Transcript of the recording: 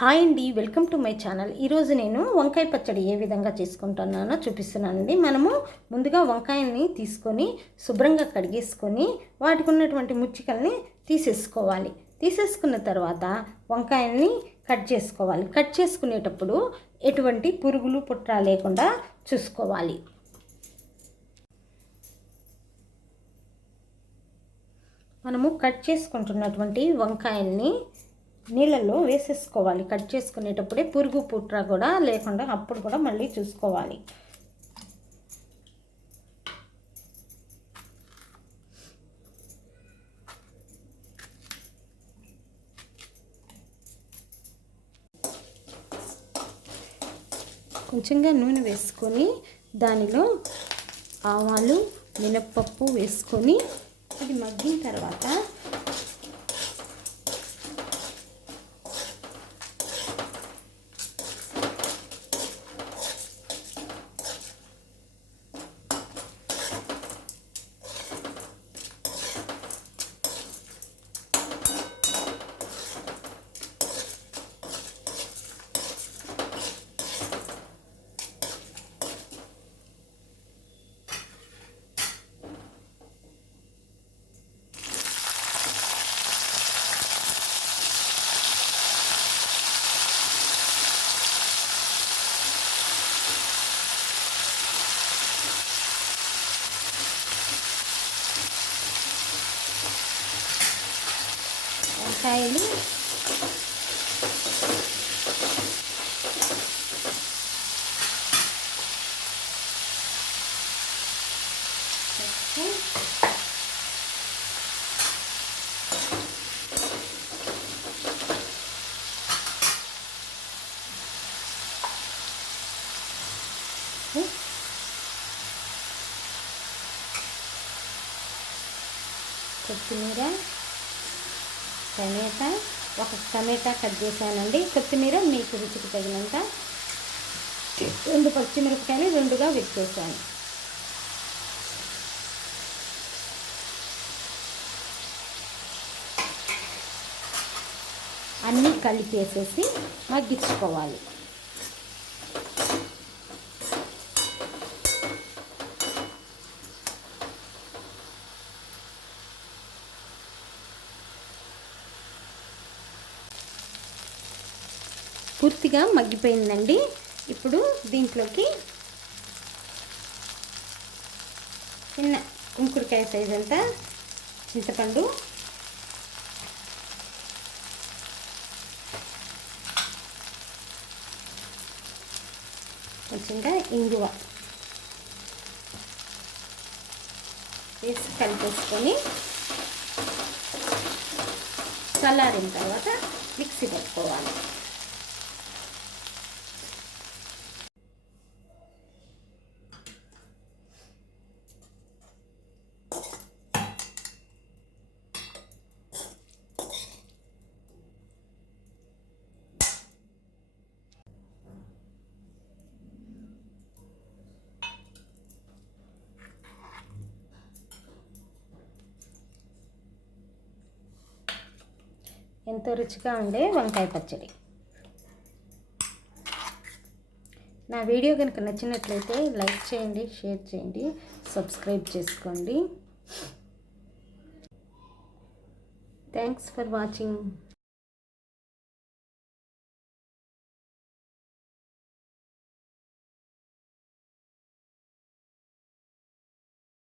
Hi అండి welcome to my channel. ఈరోజు నేను వంకాయ పచ్చడి ఏ విధంగా చేసుకుంటున్నానో చూపిస్తున్నానండి మనము ముందుగా వంకాయల్ని తీసుకొని శుభ్రంగా కడిగేసుకొని వాటికి ఉన్నటువంటి ముచ్చికల్ని తీసేసుకోవాలి. తీసేసుకున్న తర్వాత వంకాయల్ని కట్ చేసుకోవాలి. కట్ చేసుకునేటప్పుడు ఎటువంటి పురుగులు పుట్ర లేకుండా చూసుకోవాలి. మనము కట్ చేసుకుంటున్నటువంటి వంకాయల్ని నీళ్ళల్లో వేసేసుకోవాలి. కట్ చేసుకునేటప్పుడే పురుగు పుట్ర కూడా లేకుండా అప్పుడు కూడా మళ్ళీ చూసుకోవాలి. కొంచెంగా నూనె వేసుకొని దానిలో ఆవాలు మినప్పప్పు వేసుకొని అది మగ్గిన తర్వాత వంకాయలు కొత్తిమీర టమేటా ఒక టమేటా కట్ చేశానండి. కొత్తిమీర మీకు రుచికి తగినంత. రెండు పచ్చిమిరపకాయలు రెండుగా విచ్చేసాను అన్నీ కలిపేసేసి మగ్గించుకోవాలి. పూర్తిగా మగ్గిపోయిందండి. ఇప్పుడు దీంట్లోకి చిన్న కుంకుడుకాయ సైజ్ అంతా చింతపండు కొంచెంగా ఇంగువ వేసి కలిపేసుకొని చల్లారిన తర్వాత మిక్సీ పెట్టుకోవాలి. ఎంతో రుచిగా ఉండే వంకాయ పచ్చడి. నా వీడియో కనుక నచ్చినట్లయితే లైక్ చేయండి షేర్ చేయండి సబ్స్క్రైబ్ చేసుకోండి. Thanks for watching